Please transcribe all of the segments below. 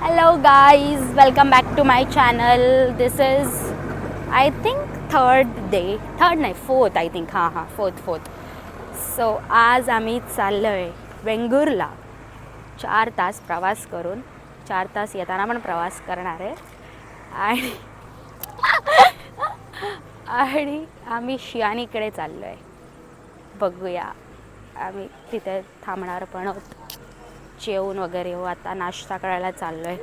Hello guys, welcome back to my channel. This is I think fourth I think fourth. So आज आम्ही चाललोय वेंगुर्ला 4 तास प्रवास करून 4 तास येताना पण प्रवास करणार आहे आणि आम्ही शियानीकडे चाललोय. बघूया आम्ही तिथे थांबणार पण आहोत. जेवण वगैरे हो आता नाश्ता करायला चाललोय.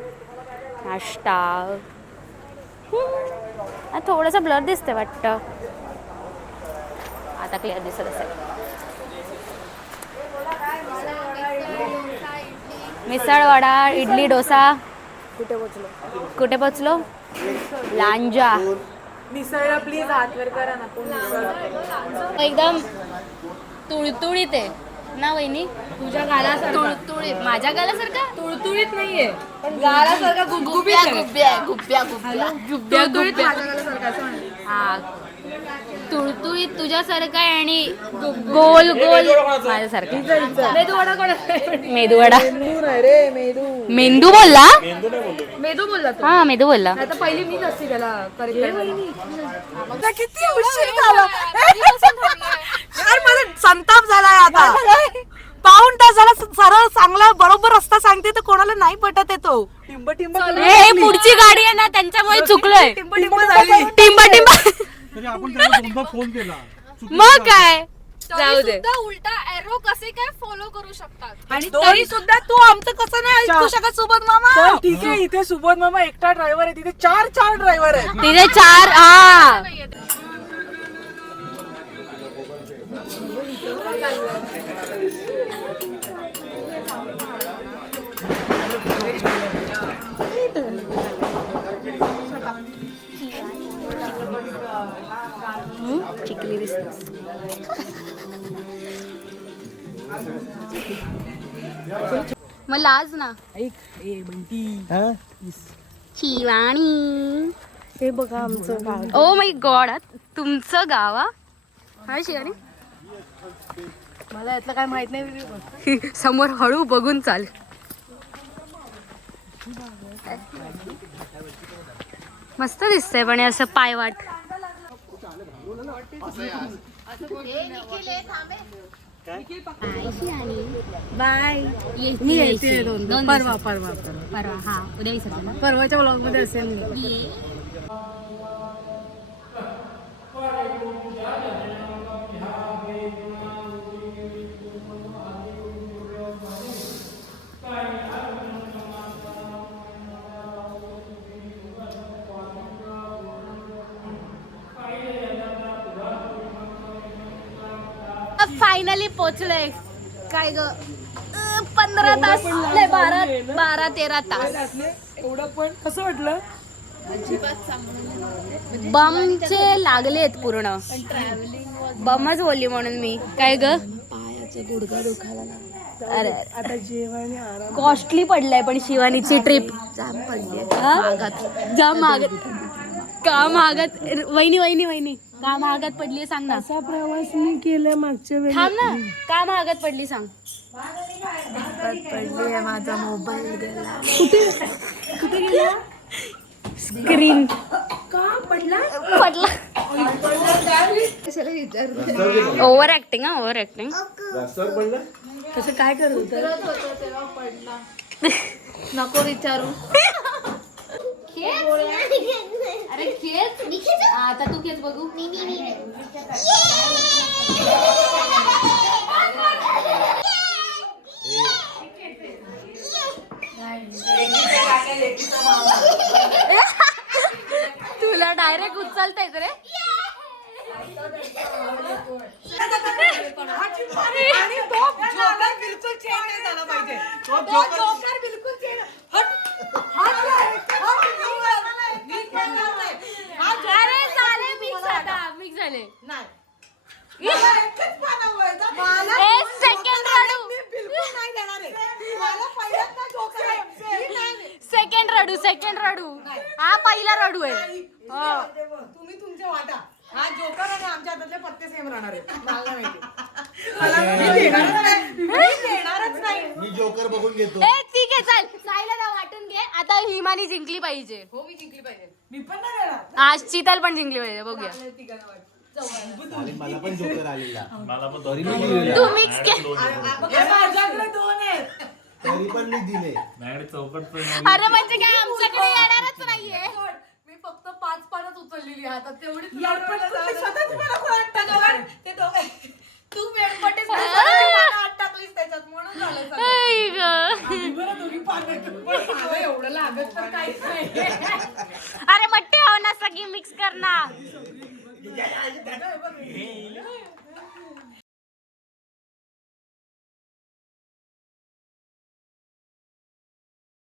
नाश्ता थोडंसं ब्लर दिसते वाटतं. आता क्लिअर दिसत असेल. मिसळ वडा इडली डोसा. कुठे पोचलो लांजा. मिसळला प्लीज हातवर करा ना. एकदम तुळतुळीत आहे ना वहिनी. तुझ्या गालासारखा तुळतुळीत. माझ्या गालासारखा तुळतुळीत नाहीये पण गालासारखा गुबगुबीत आहे. गुब्ब्या तुळतुळीत माझ्या गालासारखा असं म्हणाले. हा तुळतुळीत तुझ्यासारखा आहे आणि गोल गोल माझ्यासारखा. मेदूवडा कोणाचा? मेदूवडा. रे मेदू. मेंदू बोलला. मेदू बोलला तू. हा मेदू बोलला. आता पहिली मीच असते त्याला किती उशीर झाला यार. मला संताप झालाय आता. पाऊण तास झाला सरळ चांगला बरोबर रस्ता सांगते तर कोणाला नाही पटत येतो. टिंब टिंब पुढची गाडी आहे ना त्यांच्यामुळे चुकलोय. टिंब टिंब झाली. टिंबा टिंबा. तरी आपण त्याला दोनदा फोन केला. मग काय जाऊ दे. उलटा एरो कसे काय फॉलो करू शकतात. आणि तरी सुद्धा तू आमचं कसं नाही ऐकू शकत सुबोध मामा. ठीक आहे इथे सुबोध मामा एकटा ड्रायव्हर आहे. तिथे चार ड्रायव्हर आहे. तिथे 4 हा चिकली दिसते. मग लाज ना. ऐक ए बंटी शिवानी. हे बघा आमचं गाव. ओ माय गॉड तुमचं गाव हा शिवानी. मला यातलं काय माहित नाही. समोर हळू बघून चाल. मस्त दिसतंय पण हे असं पायवाट. बाय. मी येते परवा परवा परवा हा उद्या विसरते ना. परवाच्या ब्लॉग मध्ये असेल मी. फायनली पोचलोय. काय ग 15 तास नाही 12-13 तास. एवढं पण कसं वाटलं. बमचे लागलेत पूर्ण. बमच बोलली म्हणून मी. काय ग गुडघा दुखायला. अरे आता जेवण आराम. कॉस्टली पडलाय पण शिवानीची ट्रिप. जाम पडली. जाम महागत. का महागत वहिनी का महागत पडली सांग ना. असा प्रवास मी केला मागच्या वेळी. थांब ना. का महागत पडली सांग. पडली माझा मोबाईल गेला. कुठे गेला. स्क्रीन का पडला. Over acting over acting. कसं काय करत होतं. नको विचारू. अरे खेच आता तू खेच बघू. तुला डायरेक्ट उचलतायच रे. आणि तो जोकर बिलकुल चेंज नाही झाला पाहिजे. तो जोकर बिलकुल चेंज. अरे झाले मिक्स झाले. सेकंड रडू हा पहिला रडू आहे. तुम्ही तुमच्या वाटा. हा जोकर आणि आमच्या हातातले पत्ते सेम राहणार आहे. मला माहिती. मी जोकर बघून घेतो. ठीक आहे चल. साईला वाटून घे आता. हिमानी जिंकली पाहिजे. हो मी जिंकली पाहिजे. मी पण नाही देणार. आज शीतल पण जिंकली पाहिजे. बघूया तिघांना वाट. मला पण जोकर आलेला मला पण तरी मी दिलेला. तू मिक्स के. माझ्याकडे 2 आहेत. तरी पण मी दिले. माझ्याकडे चौकट अरे म्हणजे काय आमच्याकडे येणारच नाहीये. मी फक्त 5 पानच उचललेली हातात तेवढी स्वतः तुम्हाला कोण आठ टाकलं? ते दोघे तू वेळपटेच आठ टाकलीस त्याच्यात म्हणून झालं सगळं. आई ग. आम्ही बरं दोघी पानं पण मला एवढं लागत तर काहीच नाही. अरे मट्टे हो ना सगळी मिक्स कर ना.